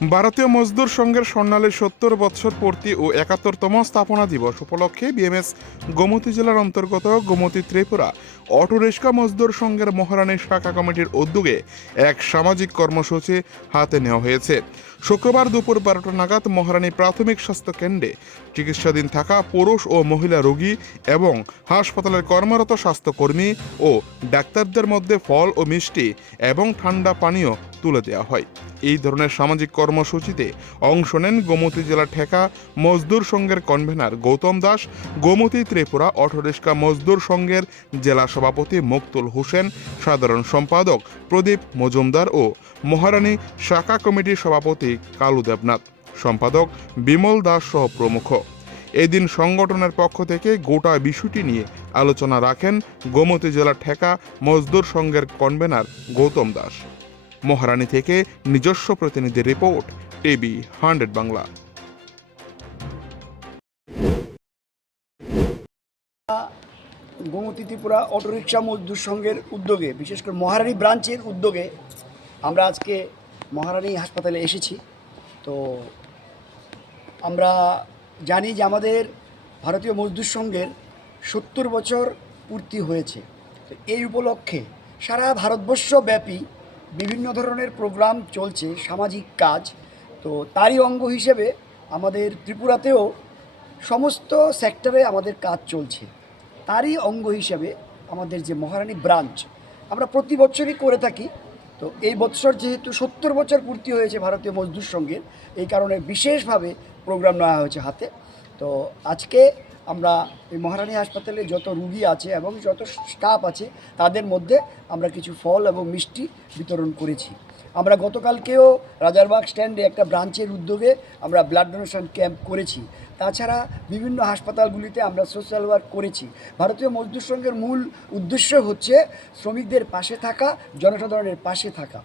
ভারতীয় মজদুর সংঘের স্বর্ণালী সত্তর বৎসর পূর্তি ও একাত্তরতম স্থাপনা দিবস উপলক্ষে বিএমএস গোমতী জেলার অন্তর্গত গোমতী ত্রিপুরা অটোরিক্সা মজদুর সংঘের মহারানী শাখা কমিটির উদ্যোগে এক সামাজিক কর্মসূচি হাতে নেওয়া হয়েছে। শুক্রবার দুপুর বারোটা নাগাদ মহারানী প্রাথমিক স্বাস্থ্য কেন্দ্রে চিকিৎসাধীন থাকা পুরুষ ও মহিলা রোগী এবং হাসপাতালের কর্মরত স্বাস্থ্যকর্মী ও ডাক্তারদের মধ্যে ফল ও মিষ্টি এবং ঠান্ডা পানীয় তুলে দেওয়া হয়। এই ধরনের সামাজিক কর্মসূচিতে অংশ নেন গোমতী জেলা ঠেকা মজদুর সংঘের কনভেনার গৌতম দাস, গোমতী ত্রিপুরা অটোরিক্সা মজদুর সংঘের জেলা সভাপতি মুক্তুল হোসেন, সাধারণ সম্পাদক প্রদীপ মজুমদার ও মহারানী শাখা কমিটির সভাপতি কালু দেবনাথ। সম্পাদক বিমল দাস সহ প্রমুখ। এদিন সংগঠনের পক্ষ থেকে গোটা বিষয়টি নিয়ে আলোচনা রাখেন গোমতী জেলা ঠেকা মজদুর সংঘের কনভেনার গৌতম দাস। মহারানী থেকে নিজস্ব প্রতিনিধি report TV hundred Bangla. Gomati Tripura autorickshaw মজদুর সংঘের উদ্যোগে, বিশেষ করে মহারানী ব্রাঞ্চের উদ্যোগে আমরা আজকে মহারানী হাসপাতালে এসেছি। তো আমরা জানি যে আমাদের ভারতীয় মজদুর সংঘের সত্তর বছর পূর্তি হয়েছে। তো এই উপলক্ষে সারা ভারতবর্ষ ব্যাপী বিভিন্ন ধরনের প্রোগ্রাম চলছে, সামাজিক কাজ। তো তারই অঙ্গ হিসেবে আমাদের ত্রিপুরাতেও সমস্ত সেক্টরে আমাদের কাজ চলছে। তারই অঙ্গ হিসেবে আমাদের যে মহারানী ব্রাঞ্চ, আমরা প্রতি বছরই করে থাকি। তো এই বছর যেহেতু সত্তর বছর পূর্তি হয়েছে ভারতীয় মজদুর সঙ্গের এই কারণে বিশেষভাবে প্রোগ্রাম নেওয়া হয়েছে হাতে। তো আজকে আমরা এই মহারানী হাসপাতালে যত রুগী আছে এবং যত স্টাফ আছে, তাদের মধ্যে আমরা কিছু ফল এবং মিষ্টি বিতরণ করেছি। আমরা গতকালকেও রাজারবাগ স্ট্যান্ডে একটা ব্রাঞ্চের উদ্যোগে আমরা ব্লাড ডোনেশন ক্যাম্প করেছি। তাছাড়া বিভিন্ন হাসপাতালগুলিতে আমরা সোশ্যাল ওয়ার্ক করেছি। ভারতীয় মজদুর সংঘের মূল উদ্দেশ্য হচ্ছে শ্রমিকদের পাশে থাকা, জনসাধারণের পাশে থাকা।